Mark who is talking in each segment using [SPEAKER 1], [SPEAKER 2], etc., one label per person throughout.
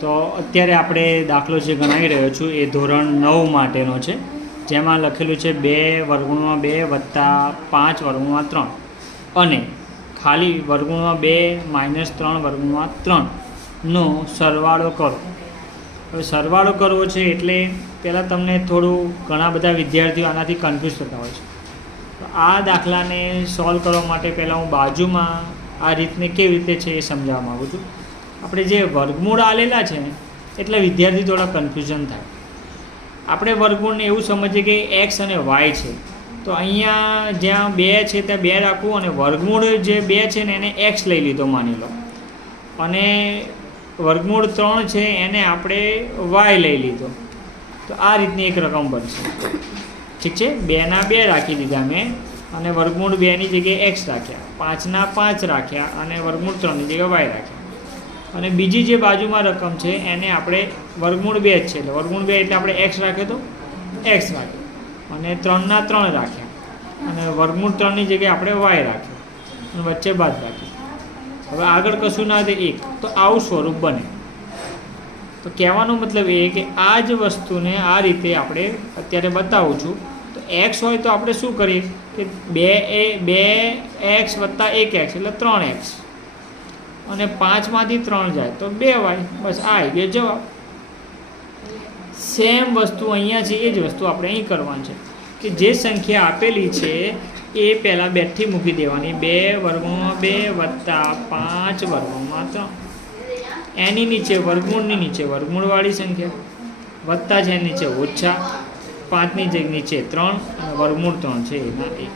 [SPEAKER 1] તો અત્યારે આપણે દાખલો જે ગણાવી રહ્યો છું એ ધોરણ નવ માટેનો છે, જેમાં લખેલું છે બે વર્ગુણમાં બે વત્તા પાંચ વર્ગુણમાં ત્રણ અને ખાલી વર્ગુણમાં બે માઇનસ ત્રણ વર્ગુણમાં ત્રણનો સરવાળો કરો. હવે સરવાળો કરવો છે એટલે પહેલાં તમને થોડું ઘણા બધા વિદ્યાર્થીઓ આનાથી કન્ફ્યુઝ થતા હોય છે. તો આ દાખલાને સોલ્વ કરવા માટે પહેલાં હું બાજુમાં આ રીતને કેવી રીતે છે એ સમજાવવા માગું છું. આપણે જે વર્ગમૂળ આલેલા છે ને, એટલે વિદ્યાર્થી થોડા કન્ફ્યુઝન થાય. આપણે વર્ગમૂળને એવું સમજીએ કે એક્સ અને વાય છે. તો અહીંયા જ્યાં બે છે ત્યાં બે રાખવું અને વર્ગમૂળ જે બે છે ને, એને એક્સ લઈ લીધો માની લો. અને વર્ગમૂળ ત્રણ છે, એને આપણે વાય લઈ લીધો. તો આ રીતની એક રકમ બનશે. ઠીક છે? બેના બે રાખી દીધા મેં. અને વર્ગમૂળ બેની જગ્યાએ એક્સ રાખ્યા. પાંચના પાંચ રાખ્યા અને વર્ગમૂળ ત્રણની જગ્યાએ વાય રાખ્યા. અને બીજી જે બાજુમાં રકમ છે, એને આપણે વર્ગમૂળ બે જ છે. એટલે વર્ગમૂળ બે એટલે આપણે એક્સ રાખ્યો તો એક્સ રાખ્યો અને ત્રણના ત્રણ રાખ્યા. અને વર્ગમૂળ ત્રણની જગ્યાએ આપણે વાય રાખ્યો. અને વચ્ચે બાદ રાખ્યું હવે આગળ કશું ના થાય, એક. તો આવું સ્વરૂપ બને. તો કહેવાનો મતલબ એ કે આ જ વસ્તુને આ રીતે આપણે અત્યારે બતાવું છું. તો એક્સ હોય તો આપણે શું કરીએ? કે બે એ, બે એક્સ વત્તા એક એક્સ એટલે ત્રણ એક્સ અને પાંચમાંથી ત્રણ જાય. તો બે વાય. બસ આ આવી ગયો જવાબ. સેમ વસ્તુ અહીંયા છે, એ જ વસ્તુ આપણે અહીં કરવાની છે. કે જે સંખ્યા આપેલી છે, એ પહેલાં બેઠી મૂકી દેવાની. બે વર્ગોમાં બે વત્તા પાંચ વર્ગોમાં ત્રણ. એની નીચે વર્ગમૂળની નીચે વર્ગમૂળવાળી સંખ્યા. વત્તા છે નીચે ઓછા. પાંચની જગ્યા નીચે ત્રણ. અને વર્ગમૂળ ત્રણ છે એના એક.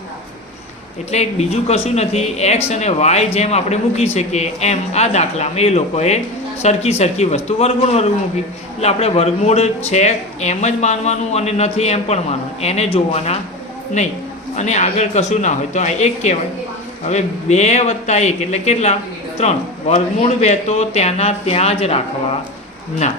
[SPEAKER 1] એટલે બીજું કશું નથી એક્સ અને વાય જેમ આપણે મૂકી શકીએ, એમ આ દાખલામાં એ લોકોએ સરખી સરખી વસ્તુ વર્ગમૂળ વર્ગ મૂકી. એટલે આપણે વર્ગમૂળ છે એમ જ માનવાનું અને નથી એમ પણ માનવાનું. એને જોવાના નહીં. અને આગળ કશું ના હોય તો આ એક કહેવાય. હવે બે વત્તા એક એટલે કેટલા? ત્રણ. વર્ગમૂળ બે તો ત્યાંના ત્યાં જ રાખવા ના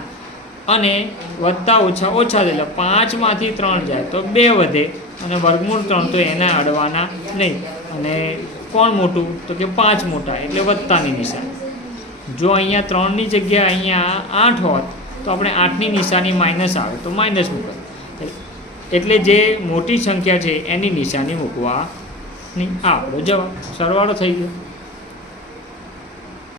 [SPEAKER 1] અને વત્તા ઓછા ઓછા એટલે પાંચમાંથી ત્રણ જાય તો બે વધે. અને વર્ગમૂળ ત્રણ તો એને અડવાના નહીં. અને કોણ મોટું, તો કે પાંચ મોટા, એટલે વત્તાની નિશાની. જો અહીંયા ત્રણની જગ્યાએ અહીંયા આઠ હોત, તો આપણે આઠની નિશાની માઇનસ આવે, તો માઇનસ મૂકત. એટલે જે મોટી સંખ્યા છે, એની નિશાની મૂકવાની આપણો જવાબ સરવાળો થઈ ગયો.